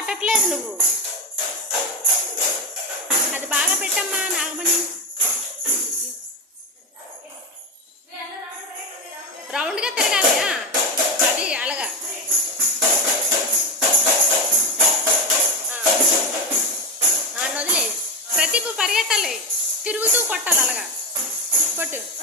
కొట్టట్లేదు నువ్వు. అది బాగా పెట్టమ్మా నాగమణి. రౌండ్గా తిరగాలి. అది అలాగా వదిలే. ప్రతిభ పరిగెట్టాలి, తిరుగుతూ కొట్టాలి. అలాగా కొట్టు.